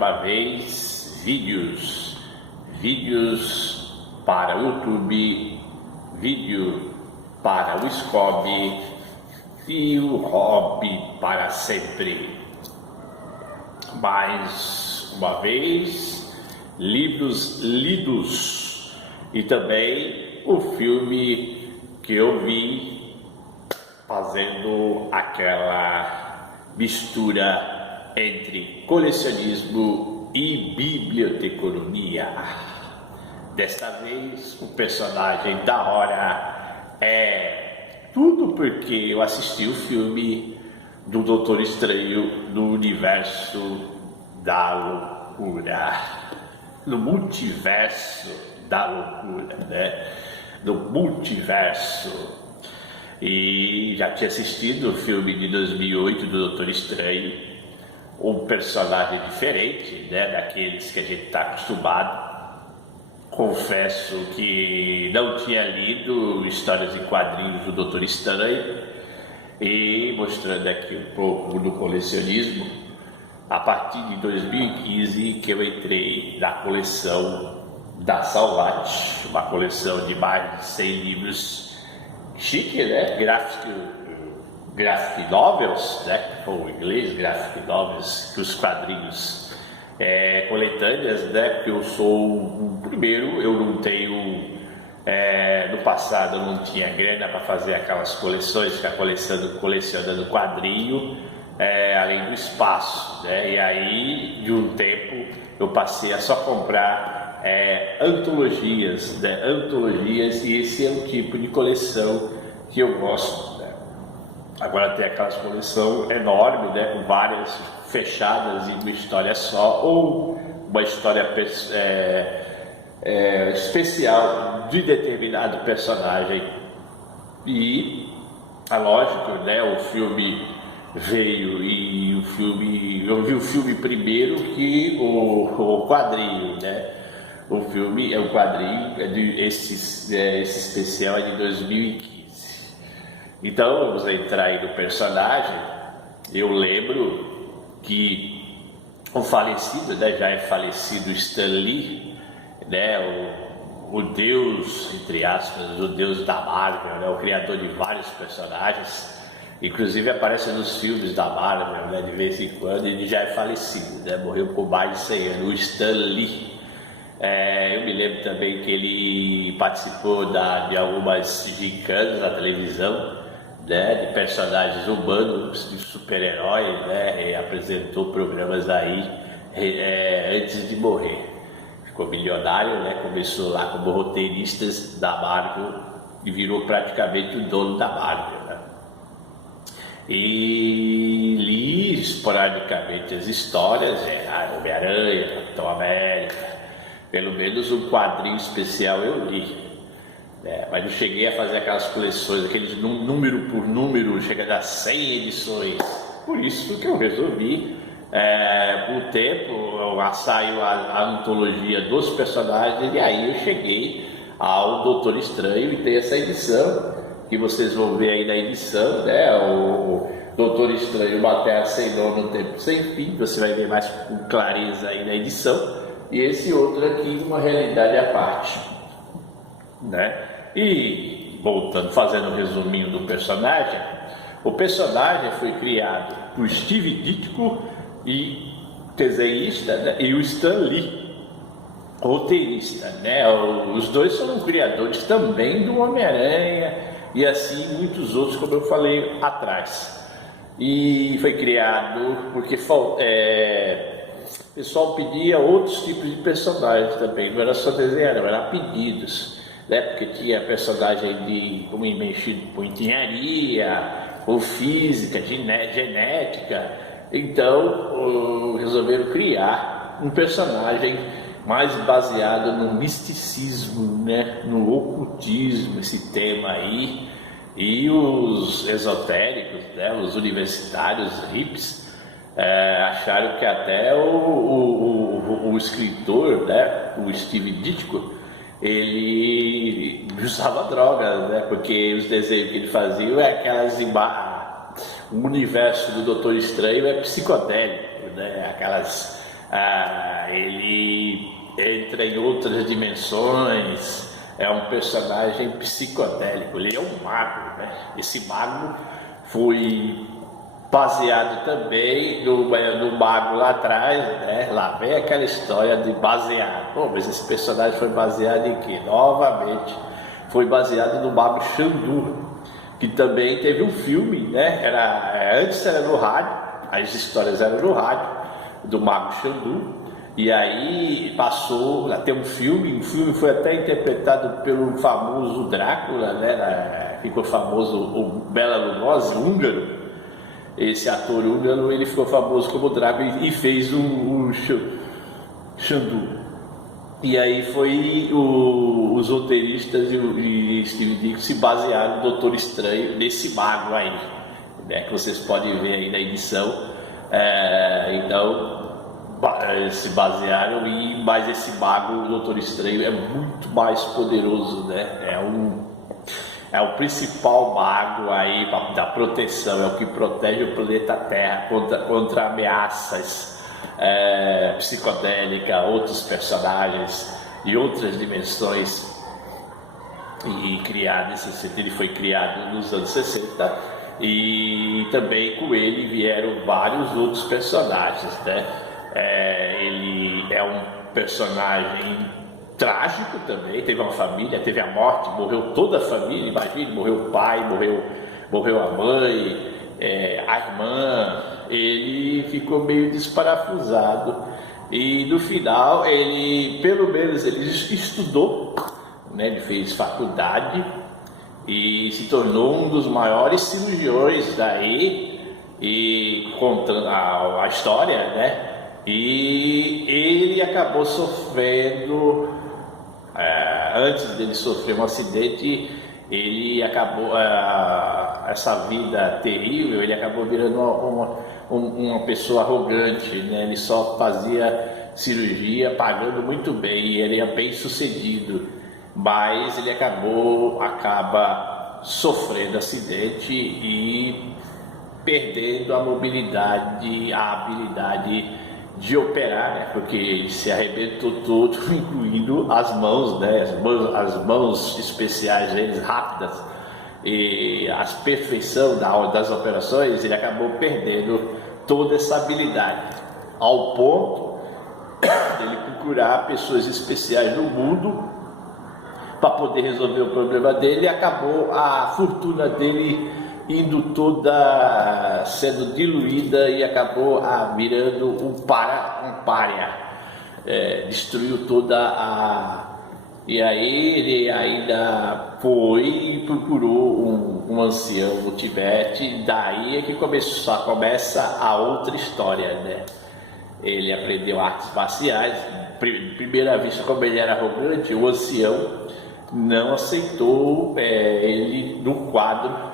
uma vez vídeos para o YouTube, vídeo para o SCOB e o hobby para sempre. Mais uma vez, livros lidos e também o filme que eu vi fazendo aquela mistura entre colecionismo e biblioteconomia. Desta vez o personagem da hora é tudo porque eu assisti o filme do Doutor Estranho no universo da loucura, no multiverso da loucura, né? No multiverso. E já tinha assistido o filme de 2008 do Doutor Estranho, um personagem diferente, né, daqueles que a gente está acostumado. Confesso que não tinha lido histórias em quadrinhos do Doutor Estranho, e mostrando aqui um pouco do colecionismo, a partir de 2015 que eu entrei na coleção da Salvat, uma coleção de mais de 100 livros, chique, né? Graphic novels, né? Ou em inglês, graphic novels, que os quadrinhos coletâneas, né? Porque eu sou o primeiro, eu não tenho, no passado eu não tinha grana para fazer aquelas coleções, ficar colecionando quadrinho, além do espaço, né? E aí, de um tempo, eu passei a só comprar antologias, né? Antologias, e esse é o tipo de coleção que eu gosto. Agora tem aquelas coleção enorme, né, com várias fechadas em uma história só, ou uma história especial de determinado personagem. E, é lógico, né, o filme veio e eu vi o filme primeiro que o quadrinho, né? O filme o quadrinho, esse especial é de 2015. Então vamos entrar aí no personagem. Eu lembro que o falecido, né, já é falecido Stan Lee, né, o deus, entre aspas, o deus da Marvel, né, o criador de vários personagens, inclusive aparece nos filmes da Marvel, né, de vez em quando. Ele já é falecido, né, morreu com mais de 100 anos, o Stan Lee. Eu me lembro também que ele participou de algumas gincanas na televisão, né, de personagens humanos, de super-heróis, né, e apresentou programas aí antes de morrer. Ficou milionário, né, começou lá como roteirista da Marvel e virou praticamente o dono da Marvel, né. E li esporadicamente as histórias, Homem-Aranha, Capitão América, pelo menos um quadrinho especial eu li. Mas não cheguei a fazer aquelas coleções, aqueles número por número, chega a dar 100 edições. Por isso que eu resolvi, com o tempo, saiu a antologia dos personagens, e aí eu cheguei ao Doutor Estranho, e tem essa edição, que vocês vão ver aí na edição, né? O Doutor Estranho, Uma Terra Sem Nome, Um Tempo Sem Fim, você vai ver mais com clareza aí na edição, e esse outro aqui, Uma Realidade à Parte, né? E voltando, fazendo um resuminho do personagem, o personagem foi criado por Steve Ditko, e desenhista, né? E o Stan Lee, roteirista, né? Os dois foram criadores também do Homem-Aranha e assim muitos outros, como eu falei atrás. E foi criado porque o pessoal pedia outros tipos de personagens também, não era só desenhar, não era pedidos, né? Porque tinha personagem como mexido com engenharia, ou física, genética. Então resolveram criar um personagem mais baseado no misticismo, né? No ocultismo, esse tema aí. E os esotéricos, né? Os universitários hippies, acharam que até o escritor, né? O Steve Ditko, ele usava drogas, né? Porque os desenhos que ele fazia aquelas o universo do Doutor Estranho é psicodélico, né? Aquelas Ele entra em outras dimensões, é um personagem psicodélico, ele é um mago, né? Esse mago foi baseado também no mago lá atrás, né? Lá vem aquela história de baseado. Pô, mas esse personagem foi baseado em quê? Novamente, foi baseado no mago Xandu, que também teve um filme, né? Antes era no rádio, as histórias eram no rádio, do mago Xandu, e aí passou a ter um filme. O filme foi até interpretado pelo famoso Drácula, né? Ficou famoso o Bela Lugosi, húngaro. Esse ator húngaro, ele ficou famoso como Drácula e fez o Xandu. E aí foi os roteiristas e Steve Ditko se basearam no Doutor Estranho, nesse mago aí, né, que vocês podem ver aí na edição. Então se basearam, mas esse mago, o Doutor Estranho, é muito mais poderoso, né? É o principal mago aí da proteção, é o que protege o planeta Terra contra ameaças psicodélicas, outros personagens e outras dimensões. E criado nesse sentido, ele foi criado nos anos 60, e também com ele vieram vários outros personagens, né? Ele é um personagem trágico também, teve uma família, teve a morte, morreu toda a família, imagine, morreu o pai, morreu a mãe, a irmã. Ele ficou meio desparafusado, e no final ele, pelo menos, ele estudou, né? Ele fez faculdade e se tornou um dos maiores cirurgiões daí, e contando a história, né? E ele acabou sofrendo, antes dele sofrer um acidente, ele acabou, essa vida terrível, ele acabou virando uma pessoa arrogante, né? Ele só fazia cirurgia pagando muito bem, e ele é bem sucedido, mas ele acaba sofrendo acidente e perdendo a mobilidade, a habilidade de operar, né? Porque ele se arrebentou todo, incluindo as mãos, né? As mãos especiais deles, rápidas, e a perfeição das operações. Ele acabou perdendo toda essa habilidade, ao ponto dele procurar pessoas especiais no mundo para poder resolver o problema dele, e acabou a fortuna dele indo toda sendo diluída, e acabou virando um pária. Destruiu toda a... E aí ele ainda foi e procurou um ancião no Tibete. Daí é que começa a outra história, né? Ele aprendeu artes marciais. Primeira vista, como ele era arrogante, o ancião não aceitou ele no quadro,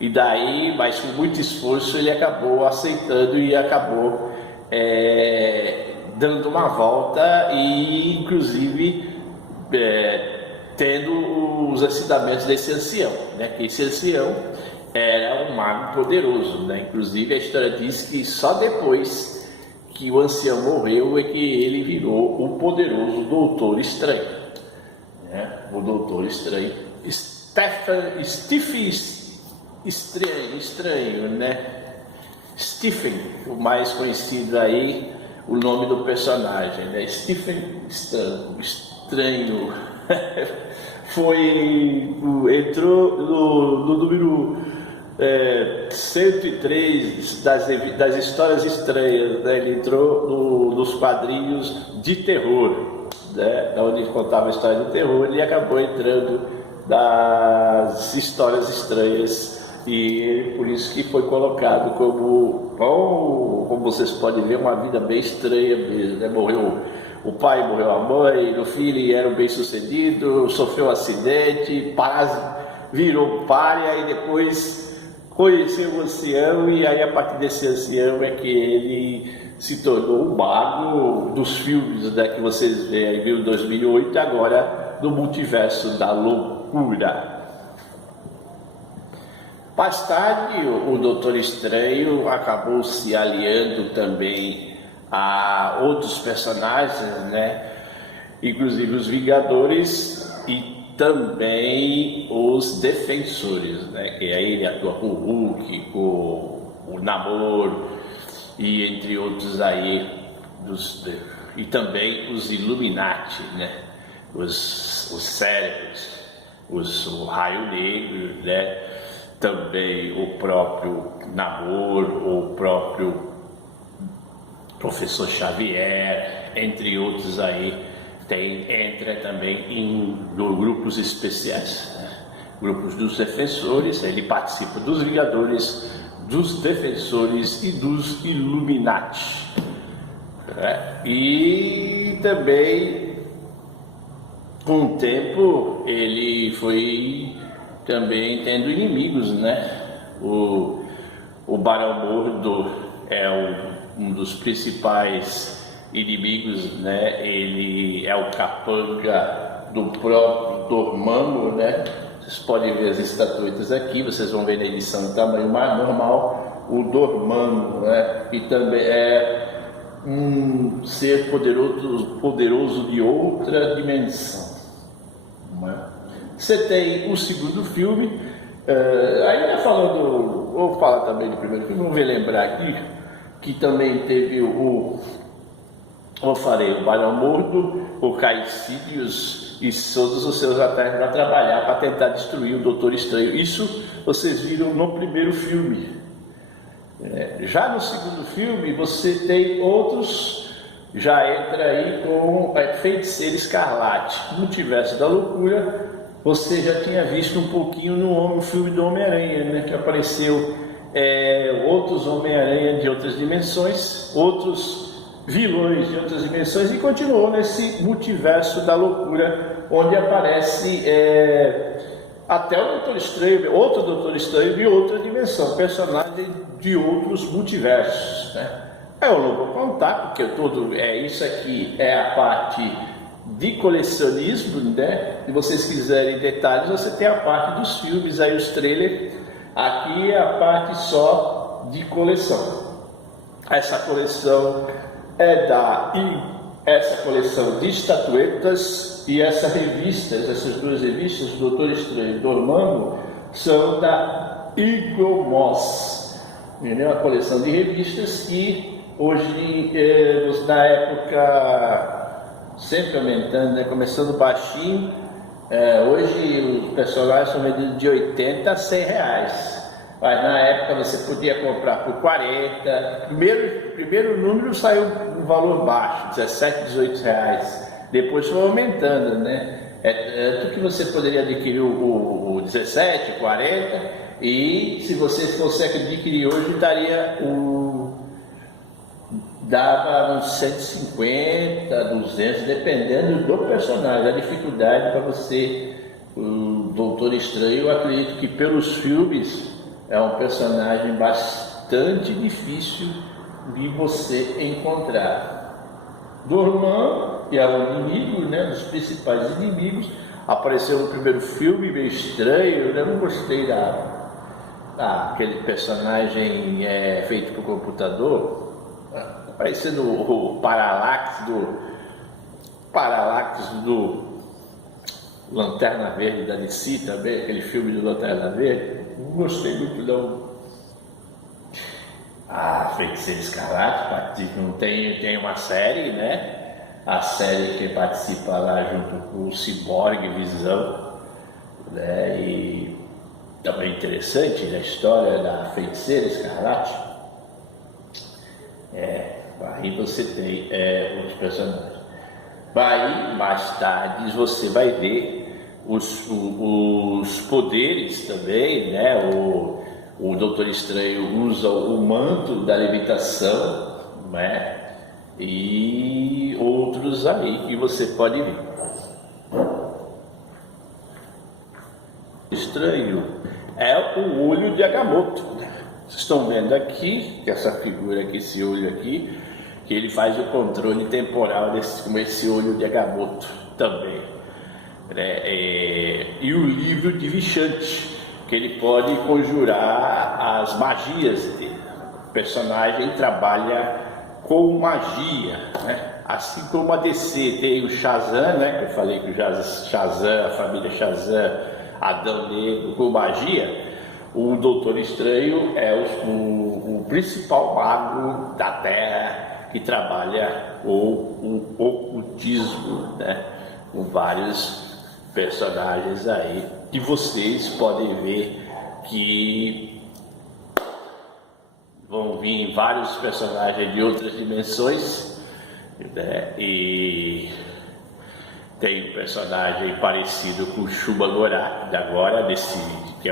e daí, mas com muito esforço, ele acabou aceitando e acabou dando uma volta, e inclusive tendo os ensinamentos desse ancião, né? Que esse ancião era um mago poderoso, né? Inclusive a história diz que só depois que o ancião morreu é que ele virou o poderoso Doutor Estranho, né? O Doutor Estranho, Stephen Estranho, né? Stephen, o mais conhecido aí, o nome do personagem, né? Stephen Estranho. Entrou no número 103 das histórias estranhas, né? Ele entrou nos quadrinhos de terror, né? Onde contava história de terror, ele acabou entrando nas histórias estranhas, e por isso que foi colocado como vocês podem ver, uma vida bem estranha mesmo, né? Morreu o pai, morreu a mãe, o filho era bem sucedido, sofreu um acidente, virou pária, e depois conheceu o ancião, e aí a partir desse ancião é que ele se tornou o mago dos filmes, né, que vocês veem aí, em 2008, agora no multiverso da loucura. Mais tarde, o Doutor Estranho acabou se aliando também a outros personagens, né? Inclusive os Vingadores e também os Defensores, né? Que aí ele atua com o Hulk, com o Namor e entre outros aí, e também os Illuminati, né? Os cérebros, o Raio Negro, né? Também o próprio Namor, o próprio Professor Xavier, entre outros aí, entra também em grupos especiais, né? Grupos dos Defensores. Ele participa dos Vingadores, dos Defensores e dos Illuminati, né? E também, com o tempo, ele foi também tendo inimigos, né? O Barão Mordo é um dos principais inimigos, né? Ele é o capanga do próprio Dormammu, né? Vocês podem ver as estatuetas aqui, vocês vão ver na edição de tamanho mais normal, o Dormammu, né? E também é um ser poderoso de outra dimensão, né? Você tem o segundo filme, ainda falando, vou falar também do primeiro filme, vamos lembrar aqui que também teve o Barão Mordo, o Caecilius e todos os seus atletas para trabalhar para tentar destruir o Doutor Estranho. Isso vocês viram no primeiro filme. Já no segundo filme você tem outros, já entra aí com Feiticeiro Escarlate, Multiverso da Loucura. Você já tinha visto um pouquinho no filme do Homem-Aranha, né? Que apareceu outros Homem-Aranha de outras dimensões, outros vilões de outras dimensões, e continuou nesse Multiverso da Loucura, onde aparece até o Doutor Estranho, outro Doutor Estranho de outra dimensão, personagem de outros multiversos, né? Eu não vou contar, porque isso aqui é a parte de colecionismo, né? Se vocês quiserem detalhes, você tem a parte dos filmes, aí os trailers. Aqui é a parte só de coleção. Essa coleção essa coleção de estatuetas e essas duas revistas, Doutor Estranho e Dormammu, são da Eagle Moss, uma coleção de revistas que hoje, na época, sempre aumentando, né? Começando baixinho, hoje os personagens são vendidos de 80 a 100 reais. Mas na época você podia comprar por 40, primeiro número saiu um valor baixo, 17, 18 reais, depois foi aumentando, né? Tanto que você poderia adquirir o 17, 40, e se você fosse adquirir hoje, dava uns 150, 200, dependendo do personagem, a dificuldade para você. O Doutor Estranho, eu acredito que pelos filmes, é um personagem bastante difícil de você encontrar. Dormammu, que é um inimigo, né, dos principais inimigos, apareceu no primeiro filme, meio estranho, eu não gostei aquele personagem feito por computador, parecendo o Parallax do Lanterna Verde da DC também, aquele filme do Lanterna Verde. Não gostei muito não. A Feiticeira Escarlate tem uma série, né? A série que participa lá junto com o Cyborg, Visão, né? E também interessante, né? A história da Feiticeira Escarlate. Aí você tem outros personagens. Aí mais tarde você vai ver os poderes também, né? O Doutor Estranho usa o manto da levitação, né? E outros aí que você pode ver. Estranho é o olho de Agamotto, né? Vocês estão vendo aqui, que essa figura aqui, esse olho aqui, que ele faz o controle temporal com esse olho de Agamotto também. E o livro de Vichante, que ele pode conjurar as magias dele. O personagem trabalha com magia, né? Assim como a DC tem o Shazam, né? Que eu falei que o Shazam, a família Shazam, Adão Negro com magia, o Doutor Estranho é o principal mago da Terra que trabalha o ocultismo, né? Com vários personagens aí que vocês podem ver que vão vir vários personagens de outras dimensões, né? E tem um personagem parecido com o Chuba Gorak, agora, que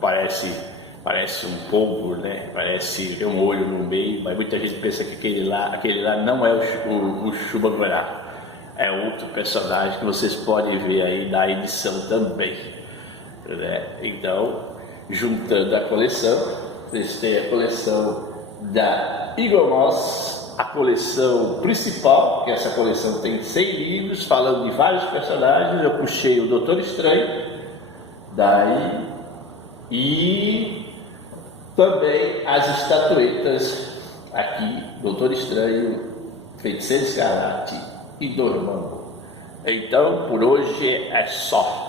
parece um pombo, né? Parece ter um olho no meio, mas muita gente pensa que aquele lá não é o Chuba Gorak, é outro personagem que vocês podem ver aí na edição também, né? Então, juntando a coleção, vocês têm a coleção da Eagle Moss, a coleção principal, que essa coleção tem 100 livros falando de vários personagens. Eu puxei o Doutor Estranho daí e também as estatuetas aqui, Doutor Estranho, Feiticeiro Escarlate e Dormammu. Então por hoje é só.